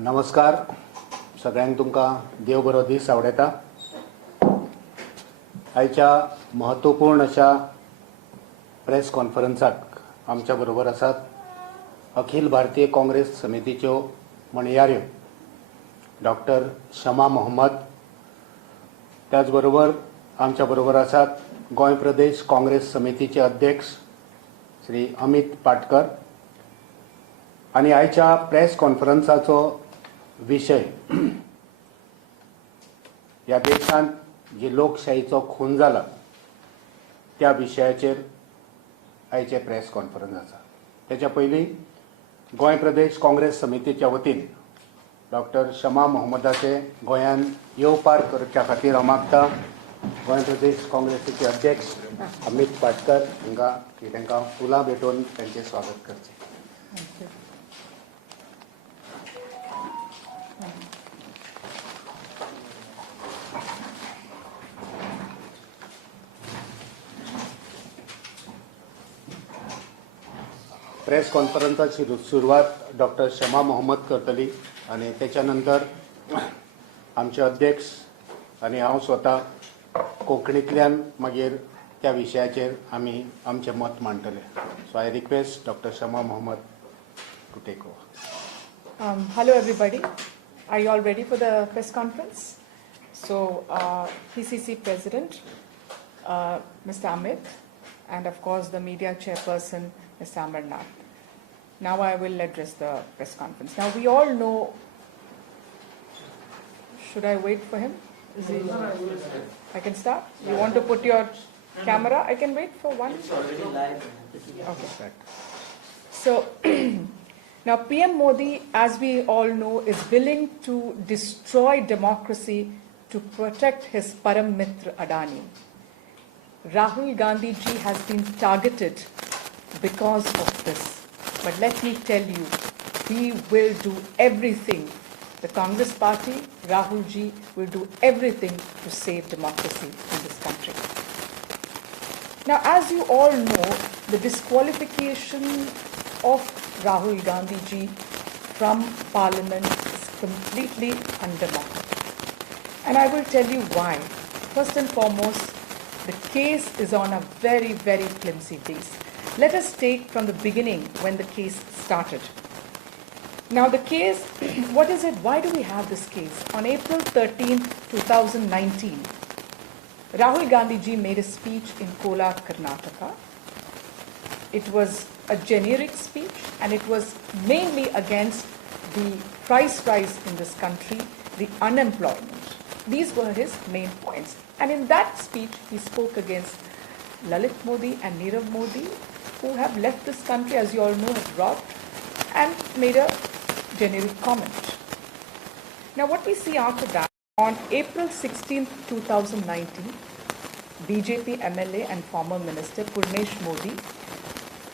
नमस्कार सगळ्यांक तुमकां देव बरो दीस आवडेता. आयच्या महत्वपूर्ण अशा प्रेस कॉन्फरन्साक आमच्या बरोबर आसात अखिल भारतीय काँग्रेस समितीच्यो मणयाऱ्यो डॉक्टर शमा मोहम्मद. त्याच बरोबर आमच्या बरोबर आसात गोंय प्रदेश काँग्रेस समितीचे अध्यक्ष श्री अमित पाटकर. आणि आयच्या प्रेस कॉन्फरन्साचो विषय ह्या देशांत जी लोकशाहीचो खून जाला त्या विशयाचेर आयचे प्रेस कॉन्फरन्स आसा. त्याच्या पयलीं गोंय प्रदेश काँग्रेस समितीच्या वतीन डॉक्टर शमा मोहम्मदाचे गोंयान येवपार करच्या खातीर हांव मागता गोंय प्रदेश काँग्रेसीचे अध्यक्ष अमित पाटकर हांकां की तांकां फुलां भेटोवन तांचें स्वागत करचें. प्रेस कॉन्फरन्साची सुरवात डॉक्टर शमा मोहम्मद करतली आणि त्याच्यानंतर आमचे अध्यक्ष आणि हांव स्वता कोंकणींतल्यान मागीर त्या विशयाचेर आमी आमचें मत मांडटले. So I request doctor Shama Mohammed to take over. Hello everybody. Are you all ready for the press conference? So PCC President Mr. Amit and of course the media chairperson Mr. Amarnath. Now I will address the press conference. Now we all know, should I wait for him? Is he, I can start? You want to put your camera? I can wait for one. Okay. So now PM Modi, as we all know, is willing to destroy democracy to protect his Param Mitra Adani. Rahul Gandhi ji has been targeted because of this. But let me tell you, we will do everything. The Congress party, Rahul ji, will do everything to save democracy in this country. Now, as you all know, the disqualification of Rahul Gandhi ji from Parliament is completely undemocratic. And I will tell you why. First and foremost, the case is on a very, very flimsy base. Let us take from the beginning when the case started. Now the case, what is it? Why do we have this case? On April 13, 2019, Rahul Gandhi ji made a speech in Kolar, Karnataka. It was a generic speech and it was mainly against the price rise in this country, the unemployment. These were his main points. And in that speech, he spoke against Lalit Modi and Nirav Modi, who have left this country, as you all know, have robbed, and made a generic comment. Now what we see after that, on April 16, 2019, BJP MLA and former Minister Purnesh Modi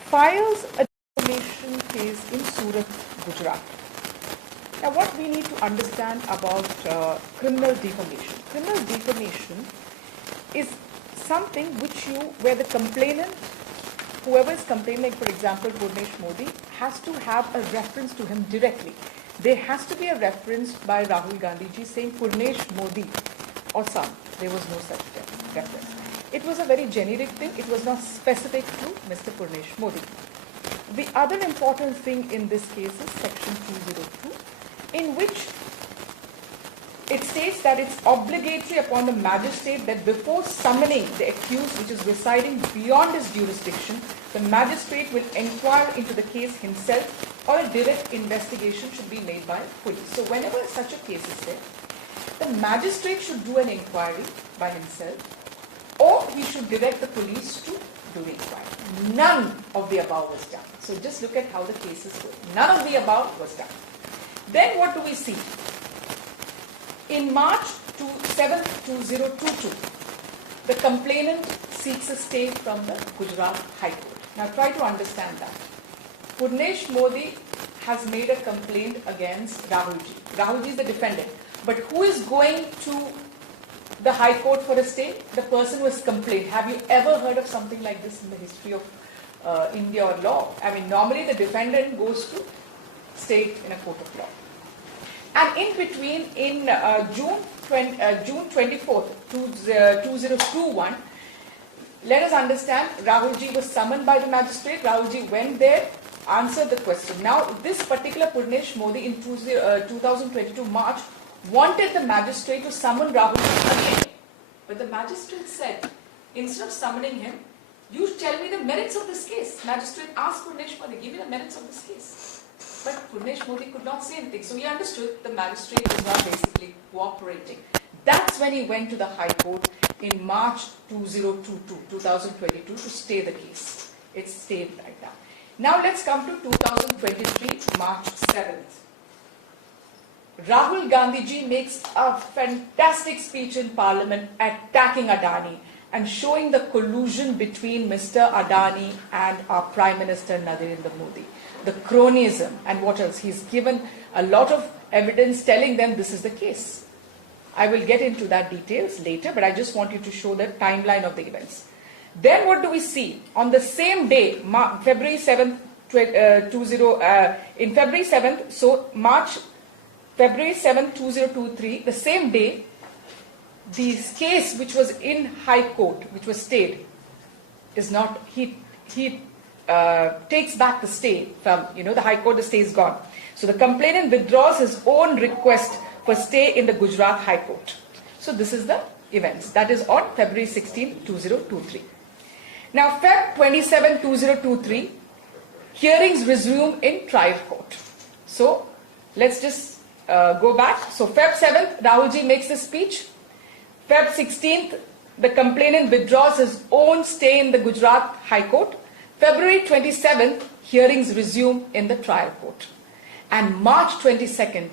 files a defamation case in Surat, Gujarat. Now what we need to understand about criminal defamation. Criminal defamation is something where the complainant, whoever is complaining, like for example Purnesh Modi, has to have a reference to him directly. There has to be a reference by Rahul Gandhi ji saying Purnesh Modi or son. There was no such reference. It was a very generic thing. It was not specific to Mr. Purnesh Modi. The other important thing in this case is section 202, in which it states that it's obligatory upon the magistrate that before summoning the accused, which is residing beyond his jurisdiction, the magistrate will inquire into the case himself or a direct investigation should be made by police. So whenever such a case is there, the magistrate should do an inquiry by himself or he should direct the police to do the inquiry. None of the above was done. So just look at how the case is going. None of the above was done. Then what do we see? In March 7, 2022, the complainant seeks a stay from the Gujarat High Court. Now try to understand that. Purnesh Modi has made a complaint against Rahul ji. Rahul ji is the defendant. But who is going to the High Court for a stay? The person who has complained. Have you ever heard of something like this in the history of India or law? I mean, normally the defendant goes to stay in a court of law. And in between, in June 24th, 2021, let us understand, Rahulji was summoned by the magistrate. Rahulji went there, answered the question. Now, this particular Purnesh Modi in 2022 March wanted the magistrate to summon Rahulji again. But the magistrate said, instead of summoning him, you tell me the merits of this case. Magistrate asked Purnesh Modi, give me the merits of this case. But Purnesh Modi could not say anything. So he understood the magistrate was not basically cooperating. That's when he went to the High Court in March 2022 to stay the case. It's stayed like that. Now let's come to 2023, March 7th. Rahul Gandhi ji makes a fantastic speech in Parliament attacking Adani and showing the collusion between Mr. Adani and our Prime Minister Narendra Modi. The cronyism and what else. He's given a lot of evidence telling them this is the case. I will get into that details later, but I just want you to show the timeline of the events. Then what do we see? On the same day, February 7th, in February 7th, so February 7th, 2023, the same day, the case which was in High Court, which was stayed, is not, he takes back the stay from, the High Court, the stay is gone. So the complainant withdraws his own request for stay in the Gujarat High Court. So this is the events. That is on February 16, 2023. Now, Feb 27, 2023, hearings resume in trial court. So let's just go back. So Feb 7th, Rahulji makes the speech. Feb 16th, the complainant withdraws his own stay in the Gujarat High Court. February 27th, hearings resume in the trial court. And March 23rd,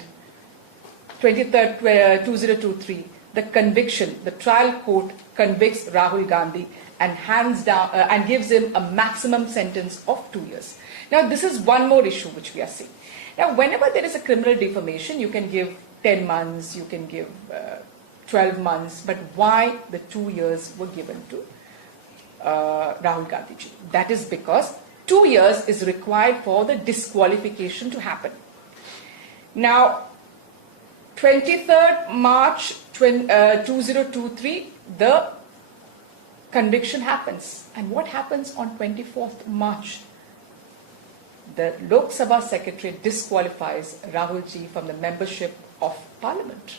2023, the conviction, the trial court convicts Rahul Gandhi and hands down and gives him a maximum sentence of 2 years. Now, this is one more issue which we are seeing. Now, whenever there is a criminal defamation, you can give 10 months, you can give 12 months, but why the 2 years were given to Rahul Gandhi ji? That is because 2 years is required for the disqualification to happen. Now, 23rd March 2023, the conviction happens. And what happens on 24th March? The Lok Sabha Secretary disqualifies Rahul ji from the membership of Parliament.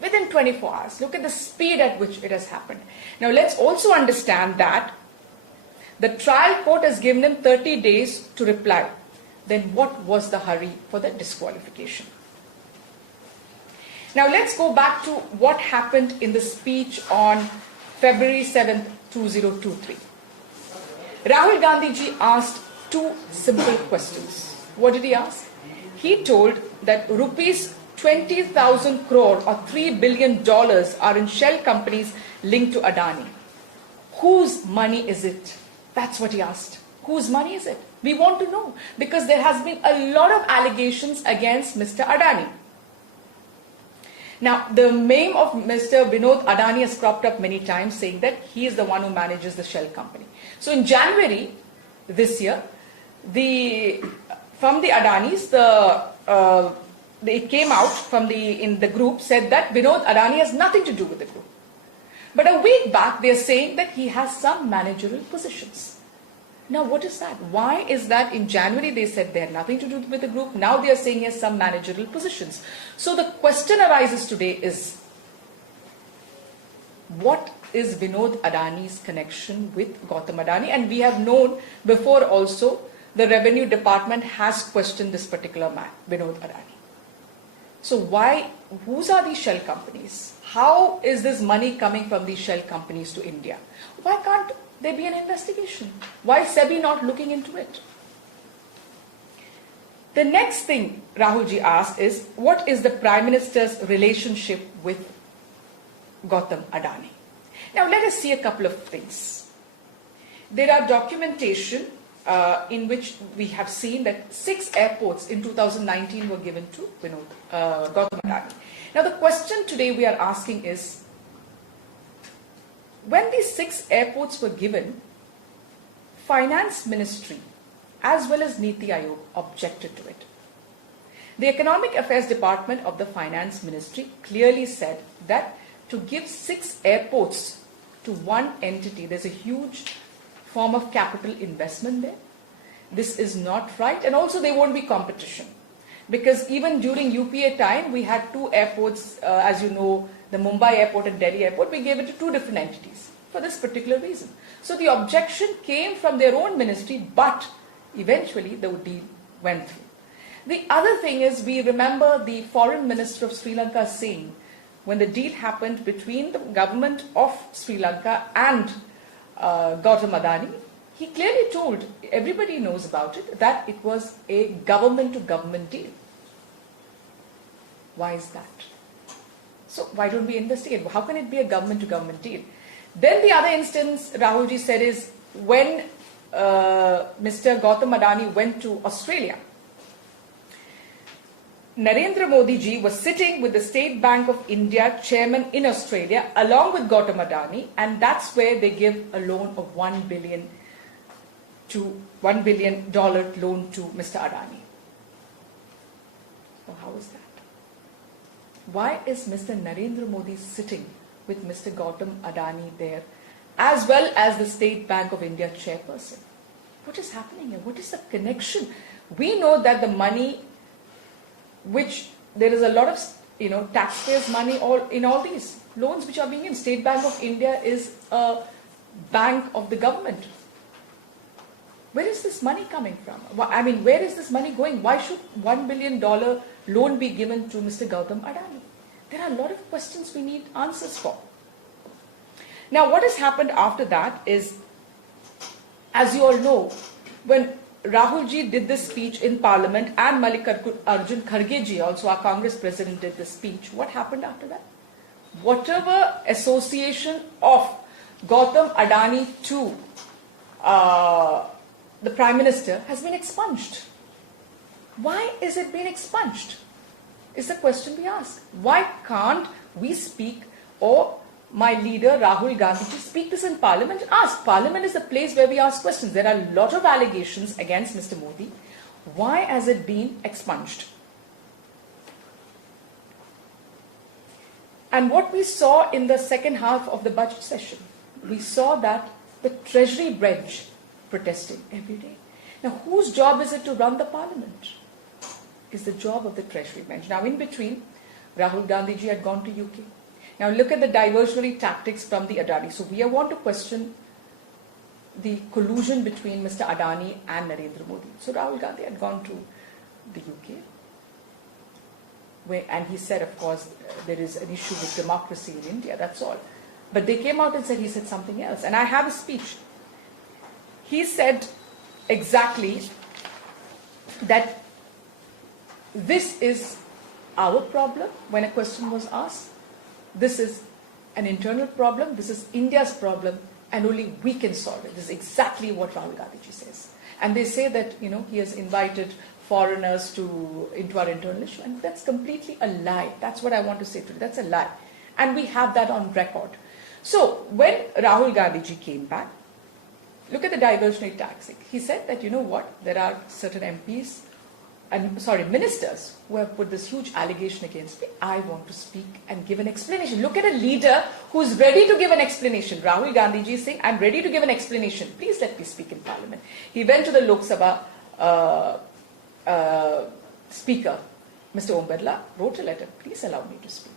Within 24 hours. Look at the speed at which it has happened. Now let's also understand that the trial court has given him 30 days to reply. Then what was the hurry for the disqualification? Now let's go back to what happened in the speech on February 7th, 2023. Rahul Gandhi ji asked two simple questions. What did he ask? He told that rupees 20,000 crore or $3 billion are in shell companies linked to Adani. Whose money is it? That's what he asked. Whose money is it? We want to know because there has been a lot of allegations against Mr. Adani. Now, the name of Mr. Vinod Adani has cropped up many times saying that he is the one who manages the shell company. So in January this year, from the Adanis, it came out from in the group said that Vinod Adani has nothing to do with the group. But a week back, they are saying that he has some managerial positions. Now, what is that? Why is that in January they said they had nothing to do with the group? Now they are saying he has some managerial positions. So the question arises today is, what is Vinod Adani's connection with Gautam Adani? And we have known before also, the Revenue Department has questioned this particular man, Vinod Adani. So whose are these shell companies? How is this money coming from these shell companies to India? Why can't there be an investigation? Why is SEBI not looking into it? The next thing Rahul ji asked is, what is the Prime Minister's relationship with Gautam Adani? Now let us see a couple of things. There are documentation in which we have seen that 6 airports in 2019 were given to Gautam Adani. Now the question today we are asking is, when these 6 airports were given, Finance Ministry as well as Niti Aayog objected to it. The Economic Affairs Department of the Finance Ministry clearly said that to give 6 airports to one entity, there's a huge form of capital investment there. This is not right, and also there won't be competition. Because even during UPA time, we had 2 airports, as you know, the Mumbai airport and Delhi airport, we gave it to 2 different entities for this particular reason. So the objection came from their own ministry, but eventually the deal went through. The other thing is, we remember the foreign minister of Sri Lanka saying, when the deal happened between the government of Sri Lanka and Gautam Adani, he clearly told, everybody knows about it, that it was a government-to-government deal. Why is that? So why don't we investigate? How can it be a government-to-government deal? Then the other instance Rahulji said is when Mr. Gautam Adani went to Australia, Narendra Modi ji was sitting with the State Bank of India chairman in Australia along with Gautam Adani, and that's where they give a loan of $1 billion loan to Mr. Adani. So how is that? Why is Mr. Narendra Modi sitting with Mr. Gautam Adani there, as well as the State Bank of India chairperson? What is happening here? What is the connection? We know that the money, which there is a lot of taxpayers' money in all these loans which are being in. State Bank of India is a bank of the government. Where is this money coming from? I mean, where is this money going? Why should $1 billion loan be given to Mr. Gautam Adani? There are a lot of questions we need answers for. Now, what has happened after that is, as you all know, when Rahul ji did this speech in Parliament and Mallikarjun Kharge ji, also our Congress president, did this speech, what happened after that? Whatever association of Gautam Adani to the Prime Minister has been expunged. Why is it being expunged? Is the question we ask. Why can't we speak, or my leader Rahul Gandhi to speak this in Parliament and ask? Parliament is the place where we ask questions. There are a lot of allegations against Mr. Modi. Why has it been expunged? And what we saw in the second half of the budget session, we saw that the Treasury bench protesting every day. Now, whose job is it to run the Parliament? It's the job of the Treasury bench. Now, in between, Rahul Gandhi ji had gone to UK. Now, look at the diversionary tactics from the Adani. So, we want to question the collusion between Mr. Adani and Narendra Modi. So, Rahul Gandhi had gone to the UK. And he said, of course, there is an issue with democracy in India, that's all. But they came out and said he said something else. And I have a speech. He said exactly that this is our problem when a question was asked. This is an internal problem. This is India's problem, and only we can solve it. This is exactly what Rahul Gandhi ji says. And they say that, he has invited foreigners into our internal issue, and that's completely a lie. That's what I want to say to you. That's a lie. And we have that on record. So, when Rahul Gandhi ji came back, look at the diversionary tactic. He said that, there are certain MPs, ministers who have put this huge allegation against me. I want to speak and give an explanation. Look at a leader who's ready to give an explanation. Rahul Gandhi ji is saying, I'm ready to give an explanation. Please let me speak in Parliament. He went to the Lok Sabha Speaker, Mr. Om Birla, wrote a letter, please allow me to speak.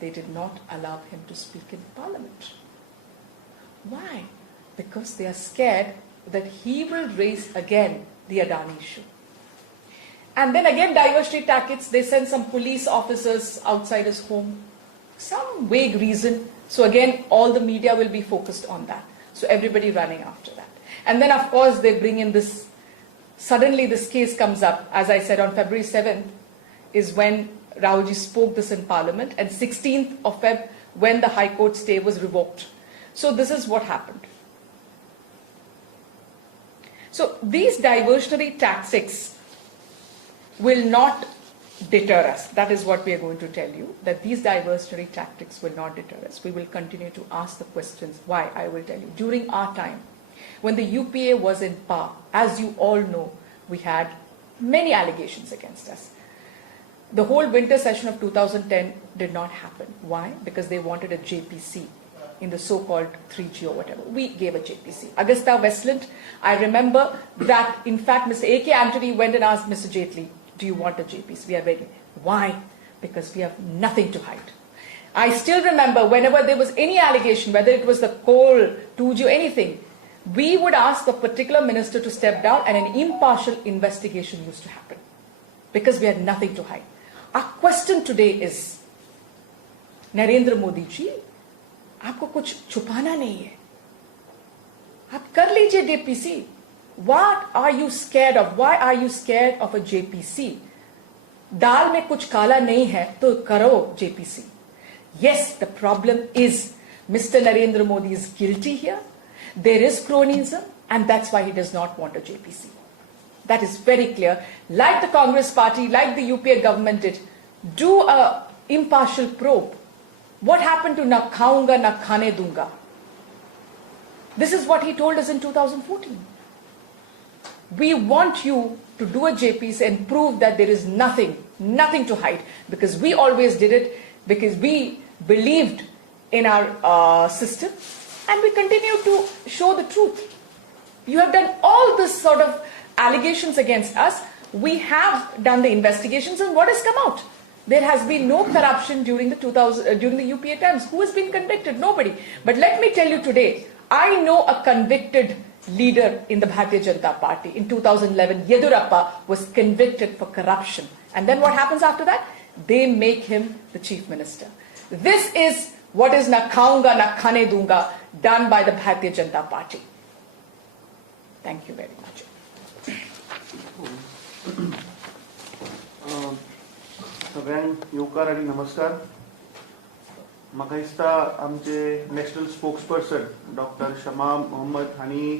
They did not allow him to speak in Parliament. Why? Because they are scared that he will raise again the Adani issue. And then again, diversionary tactics, they send some police officers outside his home. Some vague reason. So again, all the media will be focused on that. So everybody running after that. And then, of course, they bring in this, suddenly this case comes up. As I said, on February 7th is when Rahulji spoke this in Parliament, and 16th of Feb, when the High Court stay was revoked. So this is what happened. So these diversionary tactics will not deter us. That is what we are going to tell you, that these diversionary tactics will not deter us. We will continue to ask the questions. Why? I will tell you. During our time, when the UPA was in power, as you all know, we had many allegations against us. The whole winter session of 2010 did not happen. Why? Because they wanted a JPC in the so-called 3G or whatever. We gave a JPC. Augusta Westland, I remember that, in fact, Mr. A.K. Antony went and asked Mr. Jaitley, do you want a JPC? We are ready. Why? Because we have nothing to hide. I still remember whenever there was any allegation, whether it was the coal, 2G or anything, we would ask a particular minister to step down and an impartial investigation used to happen. Because we had nothing to hide. Our question today is, Narendra Modi ji, आपको कुछ छुपाना नहीं है. आप कर लीजिए JPC. What are you scared of? Why are you scared of a JPC? दाल में कुछ काला नहीं है तो करो JPC. Yes, the problem is Mr. Narendra Modi is guilty here. There is cronyism, and that's why he does not want a JPC. That is very clear. Like the Congress party, like the UPA government did, do a impartial probe. What happened to na khaunga, na khane dunga? This is what he told us in 2014. We want you to do a JPC and prove that there is nothing to hide, because we always did it, because we believed in our system, and we continue to show the truth. You have done all this sort of allegations against us. We have done the investigations, and what has come out? There has been no corruption during the UPA times. Who has been convicted? Nobody. But let me tell you today, I know a convicted leader in the Bharatiya Janata Party. In 2011, Yedurappa was convicted for corruption. And then what happens after that? They make him the chief minister. This is what is na khaunga na khane dunga done by the Bharatiya Janata Party. Thank you very much. सगळ्यांक येवकार आणि नमस्कार. म्हाका दिसता आमचे national spokesperson doctor Shama Mohammad हांणी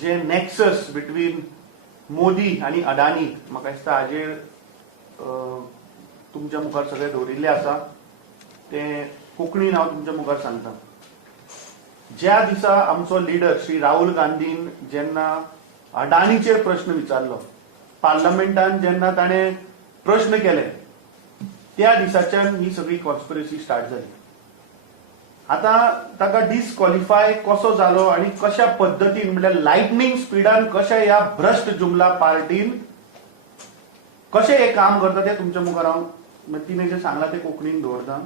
जे nexus between Modi आणि अडानी म्हाका दिसता हाजेर तुमच्या मुखार सगळे दवरिल्ले आसा. ते कोंकणीन हांव तुमच्या मुखार सांगता. ज्या दिसा आमचो लिडर श्री राहुल गांधीन जेन्ना अडानीचेर प्रश्न विचारलो, पार्लमेंटान जेन्ना ताणें प्रश्न केले, त्या दिसाच्यान ही सगळी कॉन्स्पिरसी स्टार्ट जाली. आता ताका डिस्क्वॉलिफाय कसो जालो आणि कशा पद्दतीन म्हणजे लायटनिंग स्पीडान कशा ह्या भ्रष्ट जुमला पार्टीन कशें हे काम करता ते तुमच्या मुखार हांव तिने जे सांगला ते कोंकणीन दवरता.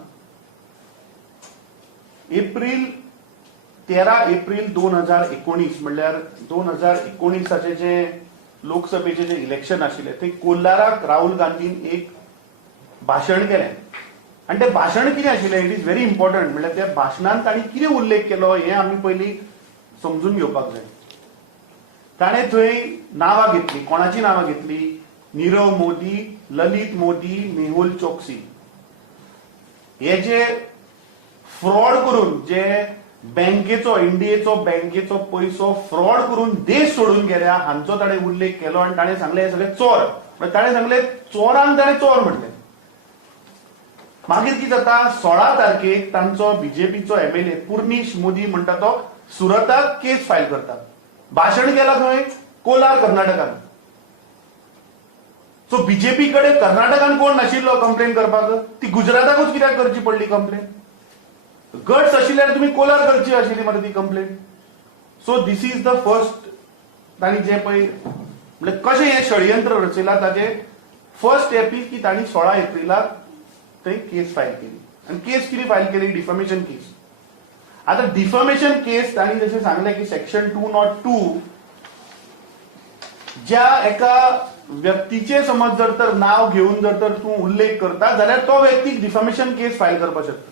13 एप्रिल 2019 म्हणल्यार 2019 जे लोकसभेचे जे इलेक्शन आशिल्ले ते कोल्हाराक राहुल गांधीन एक भाशण केलें. आणि ते भाशण कितें आशिल्लें, इट इज व्हेरी इम्पॉर्टंट. म्हणल्यार त्या भाशणांत तांणी कितें उल्लेख केलो हें आमी पयलीं समजून घेवपाक जाय. ताणें थंय नांवां घेतलीं. कोणाची नांवां घेतलीं? नीरव मोदी, ललित मोदी, मेहुल चोक्सी. हे जे फ्रॉड करून जे इंडियेचो बँकेचो पैसो फ्रॉड करून देश सोडून गेल्या हांचो ताणें उल्लेख केलो. आनी ताणें सांगलें हे सगळे चोर. ताणें सांगलें चोरांक ताणें चोर म्हणलें. मागीर कितें जाता, 16 तारखेक तांचो बीजेपीचो MLA पुर्नीश मोदी म्हणटा तो सुरताक केस फायल करता. भाशण केला खंय? कोलार, कर्नाटकान. सो बीजेपी कडेन कर्नाटकान कोण नाशिल्लो कंप्लेन करपाक? ती गुजराताकूच कित्याक करची पडली कंप्लेन? गट्स आशिल्ल्यार तुमी कोलार करची आशिल्ली मरे ती complain. So this is the first. तांणी जे पळय म्हणजे कशें हें षडयंत्र रचयलां ताचे फर्स्ट स्टेप इज की तांणी 16 एप्रिलाक थंय केस फायल केली. आनी केस कितें फायल केली? Defamation case. आता डिफमेशन केस तांणी जशें सांगलें की सेक्शन 202 ज्या एका व्यक्तीचे समज जर तर नाव घेऊन जर तर तूं उल्लेख करता जाल्यार तो व्यक्तीक डिफमेशन केस फायल करपाक शकता.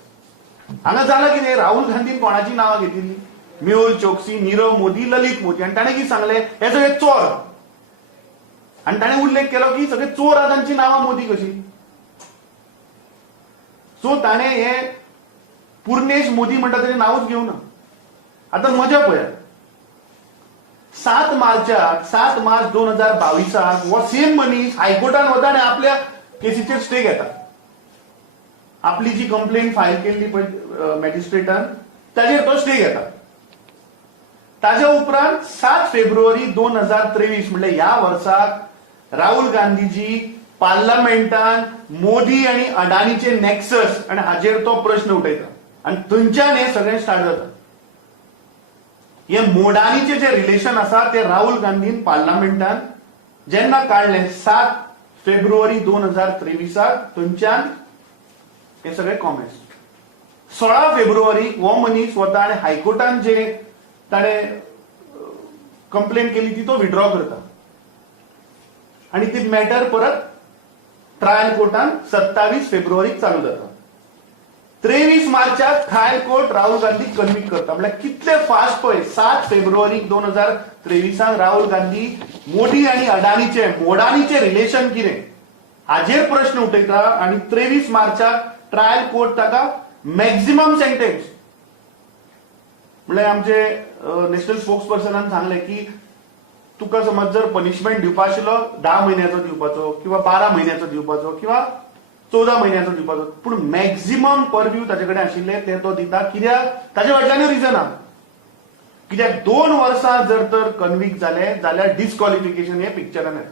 हांगा जालां कितें? राहुल गांधीन कोणाची नांवां घेतिल्ली? मेहुल चोक्सी, नीरव मोदी, ललित मोदी. आनी ताणें कितें सांगलें? हे सगळे चोर. आनी ताणें उल्लेख केलो की सगळे चोर आहा तांची नांवां मोदी कशी. सो ताणें हे पुर्नेश मोदी म्हणटा ताचें नांवूच घेवना. आतां मजा पळयात. 7 मार्च 2022 हो सेम मनीस हायकोर्टान वता आनी आपल्या केसीचेर स्टे घेता. आपली जी कंप्लेन फायल केल्ली पळय मॅजिस्ट्रेटान ताचेर तो स्टे घेता. ताच्या उपरांत 7 फेब्रुवारी 2023 म्हणजे ह्या वर्साक राहुल गांधीजी पार्लमेंटान मोदी आणि अडानीचे नेक्सस आणि हाजेर तो प्रश्न उठयता आणि थंयच्यान हे सगळें स्टार्ट जाता. हे मोडानीचे जे रिलेशन आसा ते राहुल गांधीन पार्लमेंटान जेन्ना काढले 7 फेब्रुवारी 2023 थंयच्यान हे सगळे कॉमेंट्स. 16 फेब्रुवारी हो मनीस वता आणि हायकोर्टान जे ताणें कंप्लेंट केली ती तो विड्रॉ करता आणि ती मॅटर परत ट्रायल कोर्टान 27 फेब्रुवारीक चालू जाता. 23 मार्चाक trial court Rahul Gandhi convict करता. म्हणजे कितले फास्ट पळय. 7 फेब्रुवारी 2023 राहुल गांधी मोदी आणि अडानीचे मोडानीचे रिलेशन कितें हाजेर प्रश्न उठयता आणि 23 मार्चाक ट्रायल कोर्ट ताका मॅक्झिमम सेंटेन्स म्हणजे आमचे नॅशनल स्पोक्स पर्सनान सांगले की तुका समज जर पनिशमेंट दिवपा आशिल्लो 10 म्हयन्याचो दिवपाचो किंवा 12 म्हयन्याचो दिवपाचो किंवा 14 म्हयन्याचो दिवपाचो पूण मॅक्झिमम परव्यू ताचे कडेन आशिल्ले ते तो दिता. कित्याक ताचे फाटल्यान रिजन आहा. कित्याक 2 वर्सां जर तर कन्विक्ट जाले जाल्यार डिस्क्वालिफिकेशन हे पिक्चरान येता.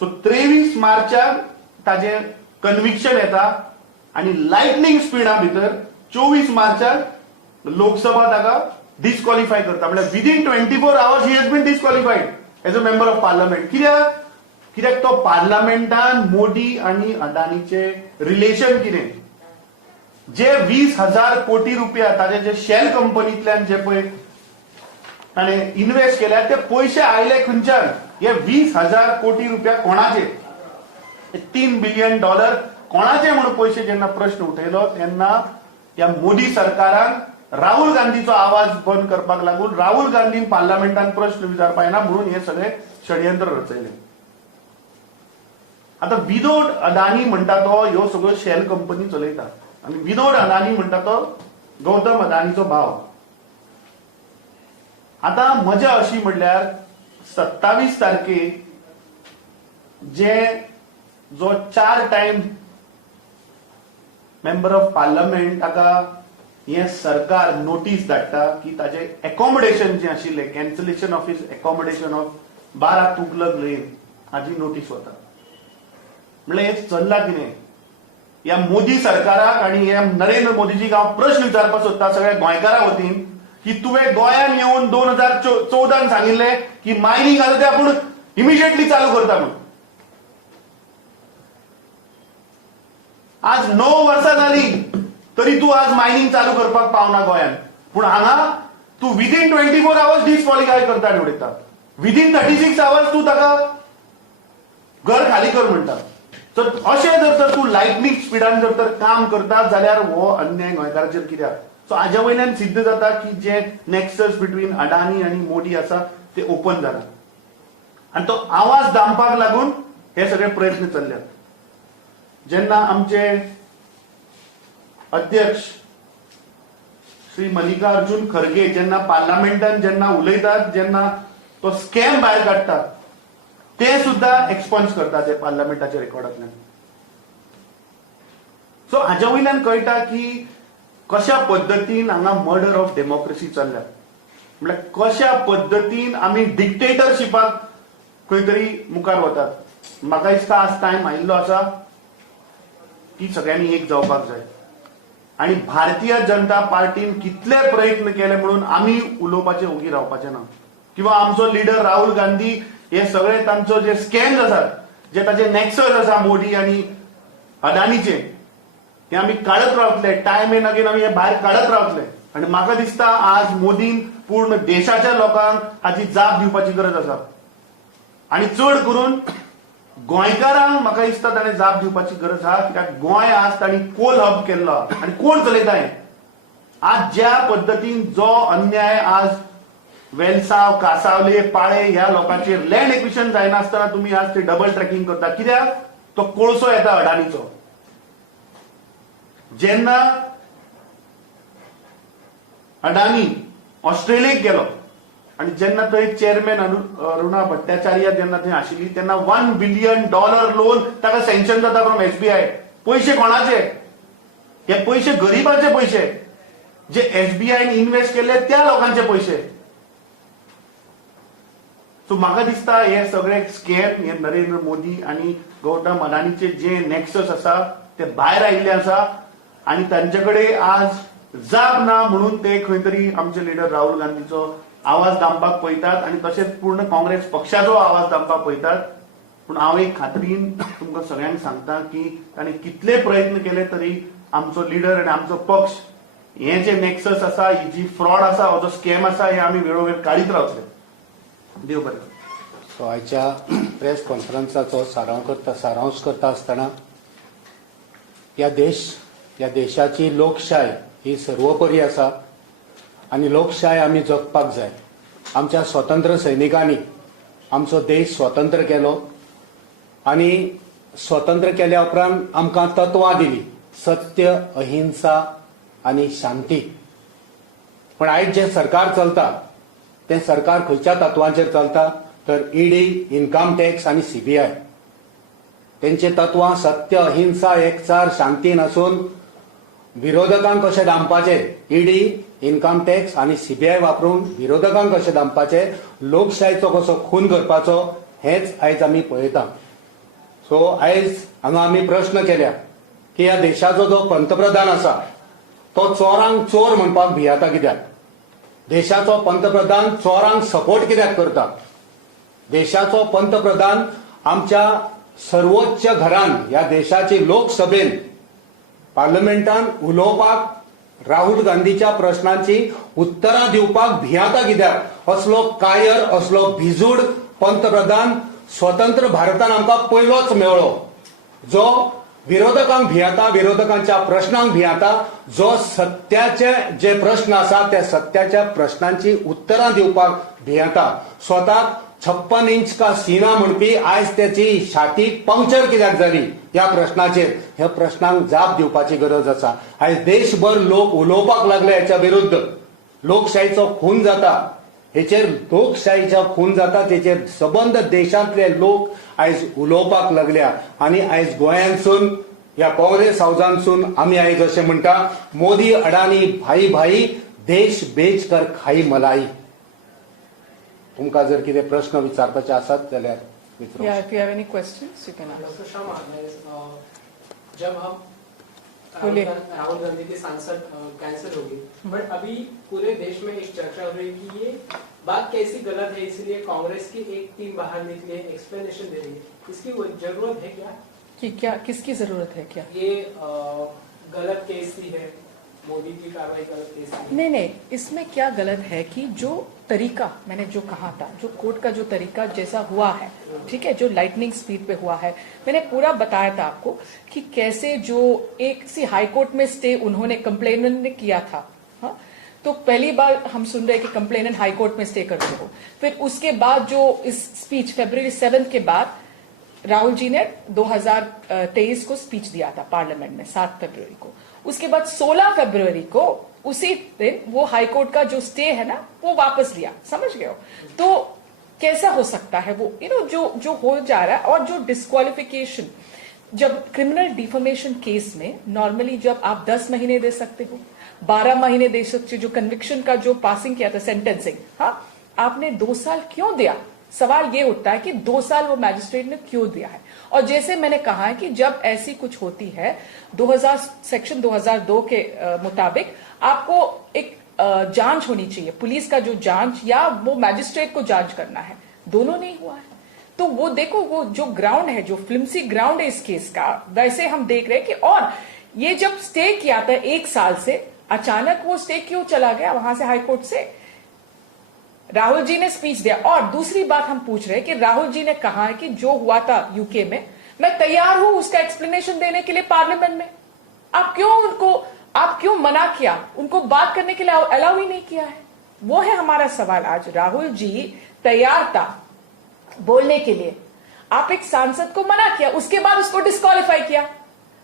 सो 23 मार्चाक ताजे कन्विक्शन येता आणि लायटनिंग स्पिडा भितर 24 मार्चाक लोकसभा ताका डिस्क्वॉलिफाय करता. म्हणजे within 24 hours he has been disqualified as a member of parliament. कित्याक तो पार्लमेंटान मोदी आणि अडानीचे रिलेशन कितें जे 20,000 कोटी रुपया ताजे जे शेल कंपनींतल्यान जे पळय ताणें इन्व्हेस्ट केल्या ते पयशे आयले खंयच्यान. हे 20,000 कोटी रुपया कोणाचे. $3 बिलियन कोणाचे म्हणून पयशे जेन्ना प्रश्न उठयलो तेन्ना त्या मोदी सरकारान राहुल गांधीचो आवाज बंद करपाक लागून राहुल गांधीन पार्लमेंटान प्रश्न विचारपाक येना म्हणून हे सगळे षडयंत्र रचयले. आता विनोद अदानी म्हणटा तो ह्यो सगळ्यो शेल कंपनी चलयता आणि विनोद अदानी म्हणटा तो गौतम अदानीचो भाव. आता मजा अशी म्हणल्यार 27 तारखेक जो 4 टाइम मेंबर ऑफ पार्लमेंट ताका हे सरकार नोटीस धाडटा की ताजे एकोमोडेशन जे आशिल्ले cancellation of his accommodation of 12 Tughlaq lane Haji notice वता. म्हणजे हे चल्ला कितें. ह्या मोदी सरकाराक आणि ह्या नरेंद्र मोदीजीक हांव प्रश्न विचारपाक सोदता सगळ्या गोंयकारां वतीन की तुवें गोंयान येवन 2014 सांगिल्लें की मायनिंग आसा तें आपूण इमिजिएटली चालू करता म्हणून. आज 9 वर्सां जाली तरी तू आज मायनिंग चालू करपाक पावना गोंयान. पूण हांगा तू विदिन 24 hours डिस्क्वॉलिफाय करता आनी उडयता. विदिन 36 hours तू ताका घर खाली कर म्हणटा. तर अशें जर तर तू लायटनिंग स्पिडान जर तर काम करता जाल्यार हो अन्याय गोंयकारांचेर कित्याक. सो हाज्या वयल्यान सिद्ध जाता की जे नेक्सस बिटवीन अडानी आनी मोदी आसा ते ओपन जाला आनी तो आवाज दामपाक लागून हे सगळे प्रयत्न चल्ल्यात. जेन्ना आमचे अध्यक्ष श्री मल्लिकार्जुन खरगे जेन्ना पार्लमेंटान जेन्ना उलयतात जेन्ना तो स्कॅम भायर काडटा ते सुद्धा एक्सपन्स करतात ते पार्लमेंटाच्या रेकॉर्डांतल्यान. सो हाज्या वयल्यान कळटा की कशा पद्दतीन हांगा मर्डर ऑफ डेमोक्रेसी चल्ल्या. म्हणजे कशा पद्दतीन आमी डिक्टेटरशिपाक खंय तरी मुखार वतात. म्हाका दिसता आज टायम आयिल्लो आसा की सगळ्यांनी एक जावपाक जाय आणि भारतीय जनता पार्टीन कितले प्रयत्न केले म्हणून आमी उलोवपाचे ओगी रावपाचे ना. किंवा आमचो लिडर राहुल गांधी हे सगळे तांचो जे स्कॅम्स आसात जे ताचे नेक्सस आसा मोदी आणि अडानीचे ते आमी काडत रावतले. टायम एन अगेन आमी हे भायर काडत रावतले. आणि म्हाका दिसता आज मोदीन पूर्ण देशाच्या लोकांक हाची जाप दिवपाची गरज आसा आणि चड करून गोंयकारांक म्हाका दिसता ताणें जाप दिवपाची गरज आहा. कित्याक गोंय आज तांणी कोल हब केल्लो आनी कोण चलयता हें. आज ज्या पद्दतीन जो अन्याय आज वेलसाव कासावले पाळे ह्या लोकांचेर लँड एक्विशन जायनासतना तुम्ही आज ते डबल ट्रॅकिंग करता. कित्याक तो कोळसो येता अडानीचो. जेन्ना अडानी ऑस्ट्रेलियेक गेलो आणि जेन्ना थंय चेअरमॅन अरुणा भट्टाचार्य जेन्ना थंय आशिल्ली तेन्ना $1 बिलियन लोन ताका सँक्शन जाता फ्रॉम SBI. पैसे कोणाचे. हे पैसे गरीबाचे पैसे जे SBI इन्व्हेस्ट केले त्या लोकांचे पैसे. सो म्हाका दिसता हे सगळे स्कॅम हे नरेंद्र मोदी आणि गौतम अदानीचे जे नेक्सस आसा ते भायर आयिल्ले आसा आणि त्यांच्याकडे आज जाप ना म्हणून ते खंय तरी आमचे लिडर राहुल गांधीचो आवाज दामपाक पळयतात आणि तशेंच पूर्ण काँग्रेस पक्षाचो आवाज दामपाक पळयतात. पूण हांव एक खात्रीन तुमकां सगळ्यांक सांगता की ताणें कितले प्रयत्न केले तरी आमचो लिडर आणि आमचो पक्ष हे जे नेक्सस आसा ही जी फ्रॉड आसा हो जो स्कॅम आसा हे आमी वेळोवेळ काडीत रावतले. देव बरें. सो आयच्या प्रेस कॉन्फरन्साचो सारांश करता आसतना या देशाची लोकशाय ही सर्वोपरी आसा आणि लोकशाय आमी जगपाक जाय. आमच्या स्वतंत्र सैनिकांनी आमचो देश स्वतंत्र केलो आणि स्वतंत्र केल्या उपरांत आमकां तत्वां दिली सत्य, अहिंसा आणि शांती. पण आयज जे सरकार चलता ते सरकार खंयच्या तत्वांचेर चलता तर ईडी, इन्कम टॅक्स आणि सीबीआय तेंचे तत्वां सत्य, अहिंसा, एकचार, शांती नसून विरोधकांक कशें दामपाचे ईडी, इन्कम टॅक्स आणि सीबीआय वापरून विरोधकांक कशें दामपाचे, लोकशायेचो कसो खून करपाचो हेच आयज आमी पळयता. सो आयज हांगा आमी प्रश्न केल्या की ह्या देशाचो जो पंतप्रधान आसा तो चोरांक चोर म्हणपाक भियाता कित्याक? देशाचो पंतप्रधान चोरांक सपोर्ट कित्याक करता? देशाचो पंतप्रधान आमच्या सर्वोच्च घरान ह्या देशाची लोकसभेन पार्लमेंटान उलोवपाक राहुल गांधीच्या प्रश्नांची उत्तरां दिवपाक भियाता कित्याक? असलो कायर, असलो भिजूड पंतप्रधान स्वतंत्र भारतान आमकां पयलोच मेळ्ळो जो विरोधकांक भियाता, विरोधकांच्या प्रश्नांक भियाता, जो सत्याचे जे प्रश्न आसा त्या सत्याच्या प्रश्नांची उत्तरां दिवपाक भियाता. स्वताक 56 इंच का सीना म्हणपी आयज त्याची छाती पंक्चर कित्याक जाली ह्या प्रश्नाचेर? ह्या प्रश्नांक जाप दिवपाची गरज आसा. आयज देशभर लोक उलोवपाक लागले हेच्या विरुद्ध. लोकशायेचो खून जाता हेचेर, लोकशायेचो खून जाता तेचेर सबंद देशांतले लोक आयज उलोवपाक लागल्या. आणि आयज गोंयांतसून ह्या काँग्रेस हाऊसांतसून आमी आयज अशें म्हणटा, मोदी अडानी भाई भाई देश बेच कर खाई मलाई. तुमकां जर कितें प्रश्न विचारपाचे आसात जाल्यार विचारूं. Yeah, if you have any questions, you can ask. Doctor Shah Maharaj, जब हम बोलिए। राहुल गांधी की सांसद कैंसिल होगी, बट अभी पूरे देश में एक चर्चा हो रही है कि ये बात कैसी गलत है, इसलिए कांग्रेस की एक टीम बाहर निकली है, एक्सप्लेनेशन दे रही है. इसकी वो जरूरत है क्या? कि क्या, किसकी जरूरत है क्या? ये गलत केस ही है, मोदी की कार्रवाई गलत केस है. नहीं, इसमें क्या गलत है कि जो तरीका मैंने जो कहा था, जो कोर्ट का जो तरीका जैसा हुआ है, ठीक है, जो लाइटनिंग स्पीड पे हुआ है, मैंने पूरा बताया था आपको कि कैसे जो एक सी हाई कोर्ट में स्टे उन्होंने कंप्लेनेंट ने किया था. हाँ, तो पहली बार हम सुन रहे हैं कि कंप्लेनेंट हाई कोर्ट में स्टे करते हो. फिर उसके बाद जो इस स्पीच February 7 के बाद राहुल जी ने 2023 को स्पीच दिया था पार्लियामेंट में 7 फरवरी को. उसके बाद 16 फरवरी को उसी दिन वो हाईकोर्ट का जो स्टे है ना वो वापस लिया. समझ गए हो? तो कैसा हो सकता है वो जो हो जा रहा है. और जो डिस्क्वालिफिकेशन, जब क्रिमिनल डिफॉर्मेशन केस में नॉर्मली जब आप 10 महीने दे सकते हो, 12 महीने दे सकते हो, जो कन्विक्शन का जो पासिंग किया था सेंटेंसिंग, हाँ, आपने 2 साल क्यों दिया? सवाल ये उठता है कि 2 साल वो मैजिस्ट्रेट ने क्यों दिया है. और जैसे मैंने कहा है कि जब ऐसी कुछ होती है सेक्शन 2002 के मुताबिक आपको एक जांच होनी चाहिए, पुलिस का जो जांच या वो मैजिस्ट्रेट को जांच करना है. दोनों नहीं हुआ है. तो वो देखो, वो जो ग्राउंड है, जो फ्लिम्सी ग्राउंड है इस केस का, वैसे हम देख रहे हैं कि और ये जब स्टे किया था 1 साल से, अचानक वो स्टे क्यों चला गया वहां से हाईकोर्ट से? राहुल जी ने स्पीच दिया. और दूसरी बात हम पूछ रहे हैं कि राहुल जी ने कहा है कि जो हुआ था यूके में, मैं तैयार हूं उसका एक्सप्लेनेशन देने के लिए पार्लियामेंट में. आप क्यों मना किया? उनको बात करने के लिए अलाउ ही नहीं किया है. वो है हमारा सवाल आज. राहुल जी तैयार था बोलने के लिए, आप एक सांसद को मना किया, उसके बाद उसको डिस्क्वालीफाई किया.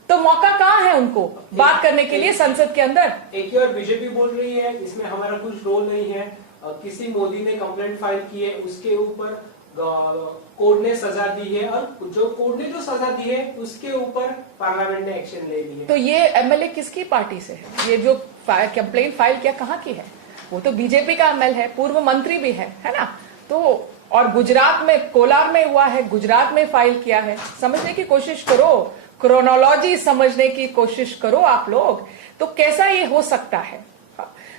तो मौका कहां है उनको बात करने के लिए संसद के अंदर? एक ही और बीजेपी बोल रही है इसमें हमारा कुछ रोल नहीं है. किसी मोदी ने कंप्लेंट फाइल की है, उसके ऊपर कोर्ट ने सजा दी है, और जो कोर्ट ने जो सजा दी है उसके ऊपर पार्लियामेंट ने एक्शन ले लिया. तो ये एमएलए किसकी पार्टी से है? ये जो कंप्लेंट फाइल किया कहाँ की है? वो तो बीजेपी का एमएलए है, पूर्व मंत्री भी है ना. तो और गुजरात में, कोलार में हुआ है, गुजरात में फाइल किया है। समझने की कोशिश करो, क्रोनोलॉजी समझने की कोशिश करो आप लोग, तो कैसा ये हो सकता है।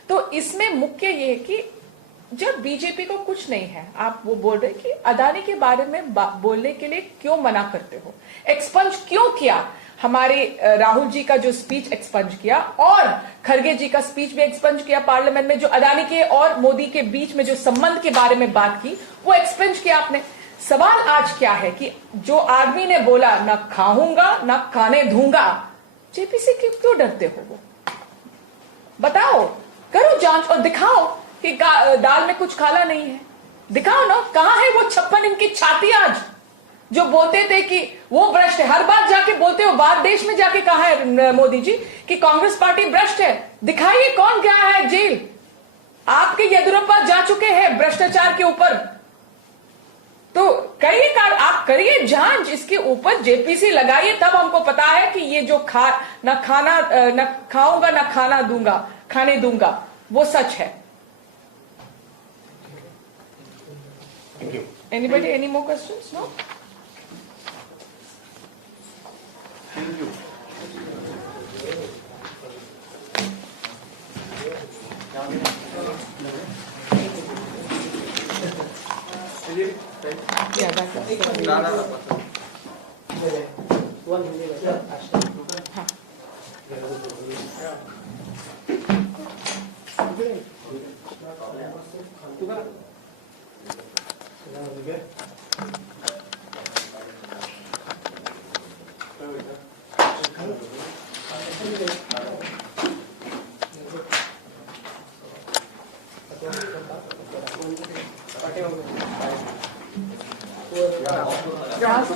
तो इसमें मुख्य ये है कि जब बीजेपी को कुछ नहीं है, आप वो बोल रहे कि अदानी के बारे में बोलने के लिए क्यों मना करते हो, एक्सपंज क्यों किया, हमारे राहुल जी का जो स्पीच एक्सपंज किया और खरगे जी का स्पीच भी एक्सपंज किया पार्लियामेंट में, जो अदानी के और मोदी के बीच में जो संबंध के बारे में बात की वो एक्सपंज किया आपने। सवाल आज क्या है कि जो आदमी ने बोला ना खाऊंगा ना खाने दूंगा, जेपी से क्यों डरते हो? वो बताओ, करो जांच और दिखाओ कि दाल में कुछ काला नहीं है। दिखाओ ना, कहां है वो 56 इनकी छाती आज, जो बोलते थे कि वो भ्रष्ट है। हर बात जाके बोलते हो, बाहर देश में जाके कहा है मोदी जी कि कांग्रेस पार्टी भ्रष्ट है। दिखाइए कौन गया है जेल। आपके येदियुरप्पा जा चुके हैं भ्रष्टाचार के ऊपर। तो करिए, आप करिए जांच इसके ऊपर, जेपीसी लगाइए, तब हमको पता है कि ये जो ना खाऊंगा ना खाने दूंगा वो सच है। Thank you. Anybody, any more questions? No? Thank you. Yeah, that's it. हाँ. जहाँ से